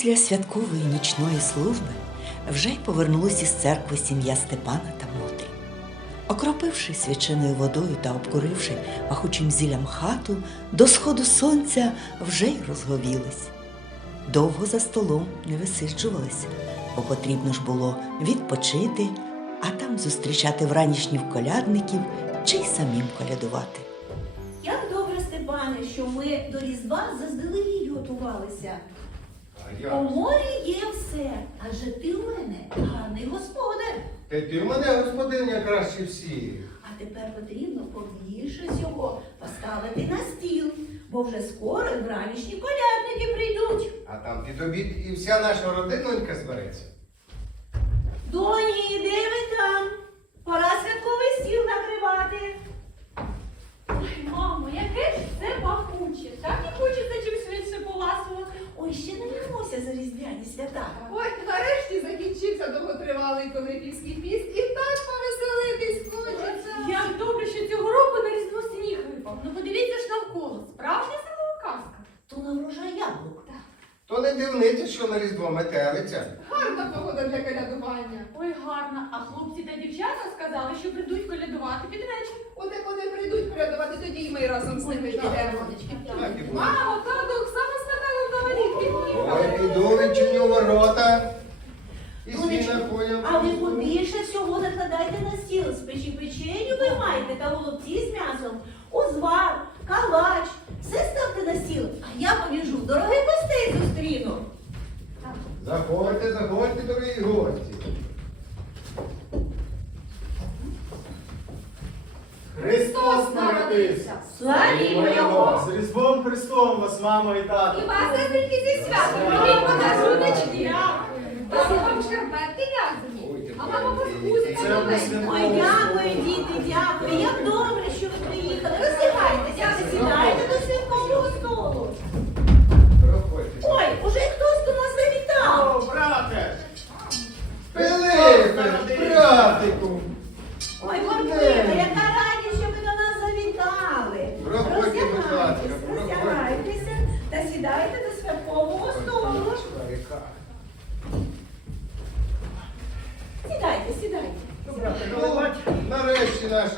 Після святкової нічної служби вже й повернулись із церкви сім'я Степана та Мотрі. Окропивши свяченою водою та обкуривши пахучим зіллям хату, до сходу сонця вже й розговілись. Довго за столом не висиджувалися, бо потрібно ж було відпочити, а там зустрічати вранішніх колядників чи й самим колядувати. Як добре, Степане, що ми до Різдва заздалегідь готувалися. У морі є все, адже ти у мене гарний господар. Та ти в мене господиня краще всіх. А тепер потрібно побільше всього поставити на стіл, бо вже скоро і вранішні колядники прийдуть. А там під обід і вся наша родинонька збереться. Доні, де ви там? Пора святковий стіл накривати. Ой, мамо, яке ж це пахуче. Так і хочеться чим швидше поласувати. Ой, ще не вернуся за різдвяні свята. Ой, нарешті закінчився довготривалий Конопівський піст і так повеселитись хочеться. Як добре, що цього року на різдво сніг випав. Ну подивіться ж навколо. Справжня зимова казка. То на врожай яблук. То не дивниця, що на різдво метелиця. Гарна погода для колядування. Ой, гарно. А хлопці та дівчата сказали, що прийдуть колядувати під вечір. От як вони прийдуть колядувати, тоді і ми разом з ними підемо. Так. Мамо, Відчиню ворота. І свіна поняв. А ви побільше всього накладайте на стіл. Спечі печеню виймайте та голубці з м'ясом, узвар, калач. Все ставте на стіл, а я побіжу, дорогих гостей зустріну. Заходьте, заходьте, дорогі гості. Христос народився! Славімо його! З Різдвом Христом вас, мамо і тато! І вас сестринки зі святом. Любіть подаруночки. Дякую. Та вам шкарпетки в'язані. А мама Це новенька. Ой, дякую, діти, дякую. Як добре, що ви приїхали. Роздягайтеся, сідайте до святкового столу. Ой, уже хтось до нас завітав. О, брате! Пилипе, братику.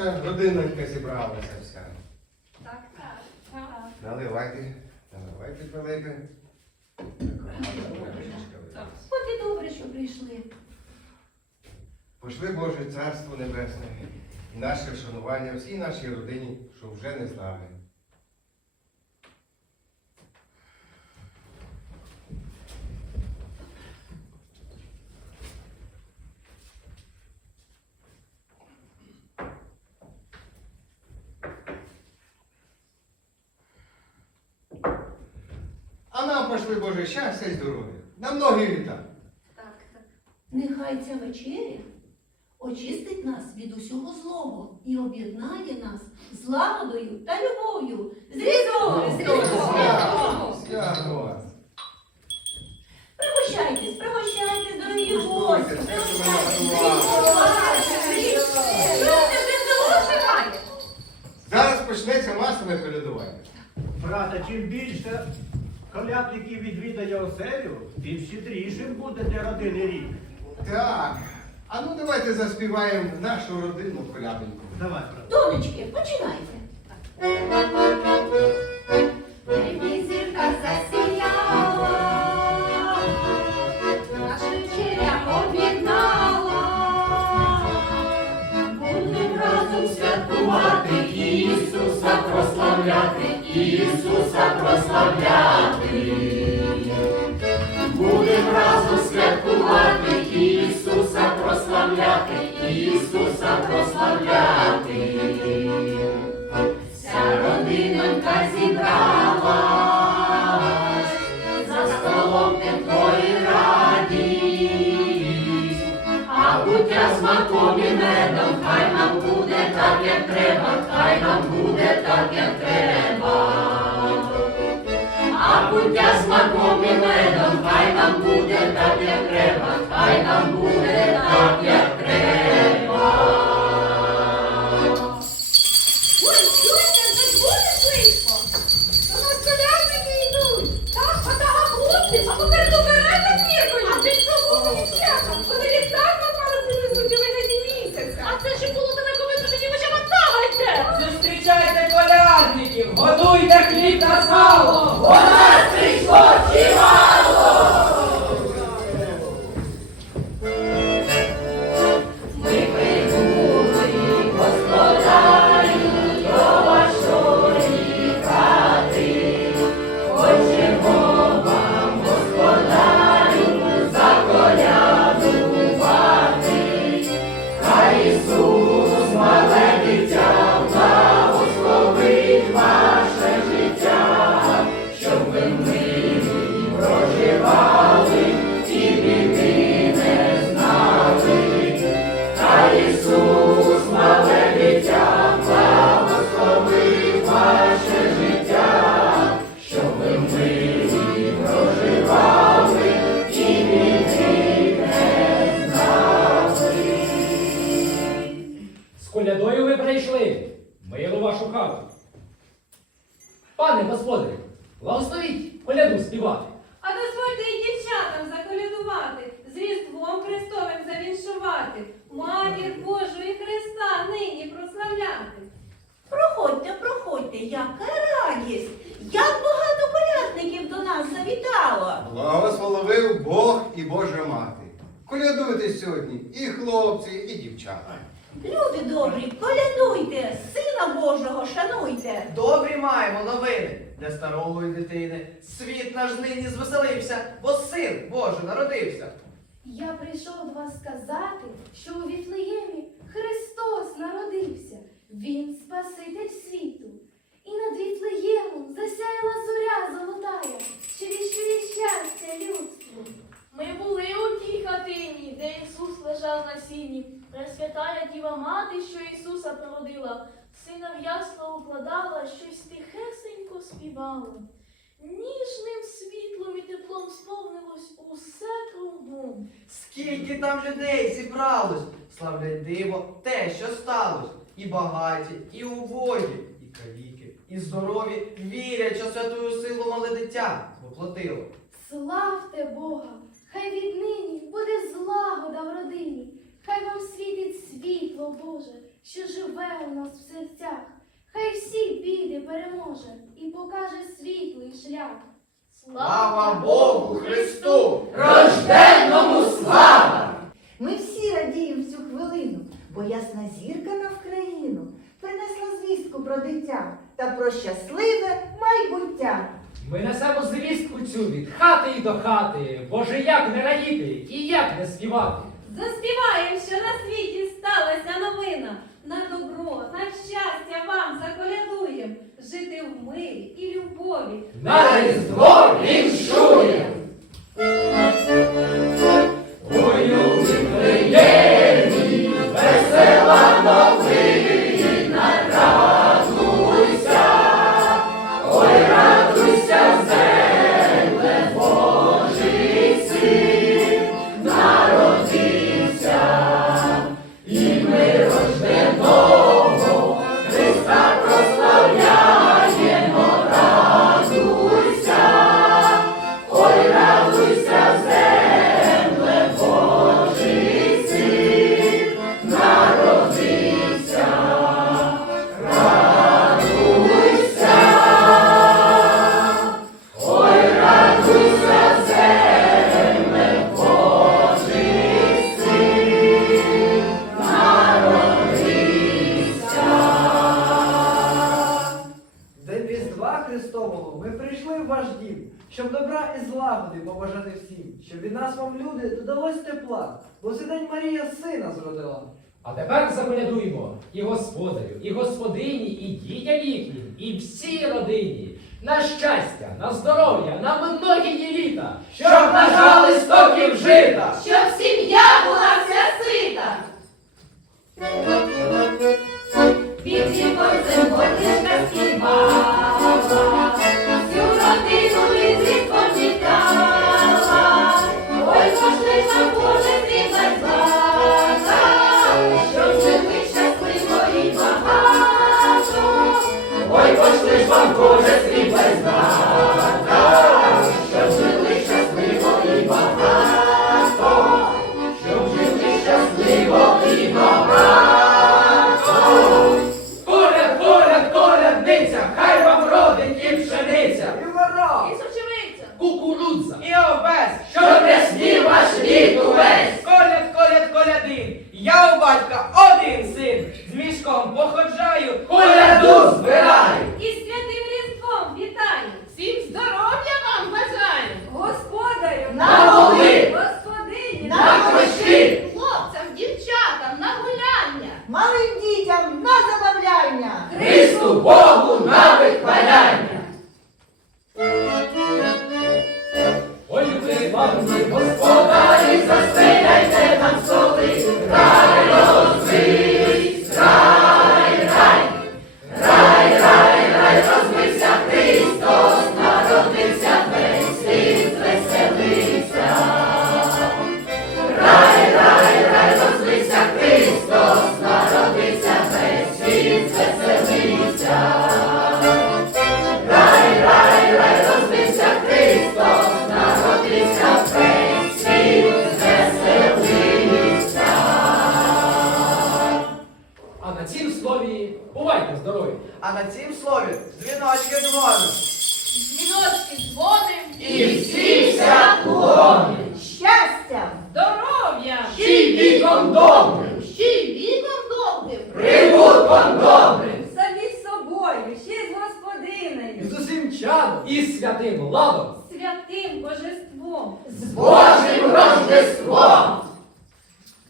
Наша родинонька зібралася вся. Так, так. так. Наливайте, наливайте, велике. От і добре, що прийшли. Пошли Боже Царство Небесне і наше вшанування всій нашій родині, що вже не з нами. А нам пошли Боже щастя і здоров'я. На многі літа. Так, так. Нехай ця вечеря очистить нас від усього злого і об'єднає нас з лагодою та любов'ю. З Різдвом! З Різдвом! Свято, вас. Пригощайтесь, пригощайтесь, дорогі гості! Пригощайтесь! мене Що? Зараз почнеться масове колядування. Брате, чим більше колядників відвідає оселю, тим щедрішим буде для родини рік. Так. А ну давайте заспіваємо нашу родину коляденьку. Давай, брате. Донечки, починайте. Зірка засіяла, наша вечеря об'єднала. Будем разом святкувати, Ісуса прославляти, Ісуса прославляти. Будем разом святкувати, Ісуса прославляти, Ісуса прославляти. Вся родинонька зібралась, за столом тепло і радість. А буття з маком і медом, хай нам буде так, як треба, хай нам буде так, як треба. А буття з Пане господарю, благословіть коляду співати. А дозвольте і дівчатам заколядувати, з Різдвом Христовим завіншувати, Матір Божу і Христа нині прославляти. Проходьте, проходьте, яка радість! Як багато колядників до нас завітало! Благословив Бог і Божа мати. Колядуйте сьогодні і хлопці, і дівчата. Люди добрі, колядуйте, сина Божого шануйте. Добрі маємо новини для старої дитини. Світ наш нині звеселився, бо син Божий народився. Я прийшов до вас сказати, що у Віфлеємі Христос народився, Він Спаситель світу. І над Віфлеємом засяяла зоря золотая, що віщує щастя людству. Ми були у тій хатині, де Ісус лежав на сіні. Пресвятая Діва Мати, що Ісуса породила, сина в ясла укладала, щось тихесенько співала. Ніжним світлом і теплом сповнилось усе кругом. Скільки там людей зібралось, славлять диво те, що сталось. І багаті, і убогі, і каліки, і здорові вірять, що святую силу мале дитя воплотило. Славте Бога! Хай віднині буде злагода в родині, хай вам світить світло Боже, що живе у нас в серцях. Хай всі біди переможе і покаже світлий шлях. Слава Богу Христу! Рожденному слава! Ми всі радіємо в цю хвилину, бо ясна зірка на Вкраїну принесла звістку про дитя та про щасливе майбуття. Ми несемо звістку цю від хати і до хати. Боже, як не радіти і як не співати. Заспіваєм, що на світі сталася новина. На добро, на щастя вам заколядуєм, жити в мирі і любові. На різдво віншує! Щоб добра і злагоди побажати всім, щоб від нас вам люди додалось тепла, бо цей день Марія сина зродила. А тепер заколядуємо і господарю, і господині, і дітям їхнім, і всій родині. На щастя, на здоров'я, на многії літа, щоб нажали стоків жита. Щоб сім'я була всівся плони. Щастя, здоров'я, ще віком добрим, ще й віком добрим, прибут вам добрим, самі з собою, ще з господинею, з і святим ладом, святим божеством, з Божим Рождеством.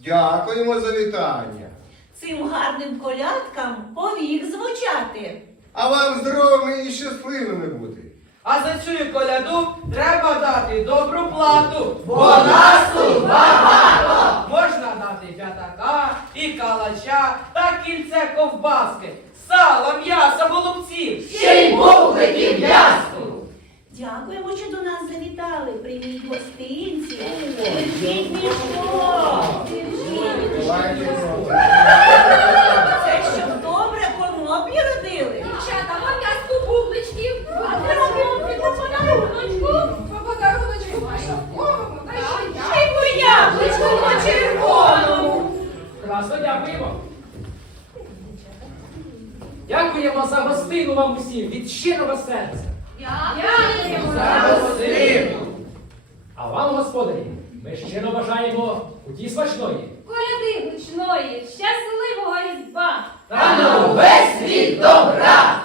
Дякуємо за вітання. Цим гарним колядкам повік звучати. А вам здоровими і щасливими бути. А за цю коляду треба дати добру плату, бо нас тут багато. Можна дати п'ятака і калача, та кільце ковбаски, сала, м'яса, голубців. Ще й бубликів ляску! Дякуємо, що до нас завітали. Прийміть гостинці. Держіть мішок. Держіть мішок. Це щоб добре коноплі родили. Дівчата, вам м'язку бубличків. По подаруночку майшовковому, та ще й Ще й по яблучку по червоному. Красно дякуємо. Дякуємо за гостину вам усім від щирого серця. Дякуємо. За гостину. А вам, господарі, ми щиро бажаємо куті смачної. Коляди гучної, щасливого різдва. Та на увесь світ добра!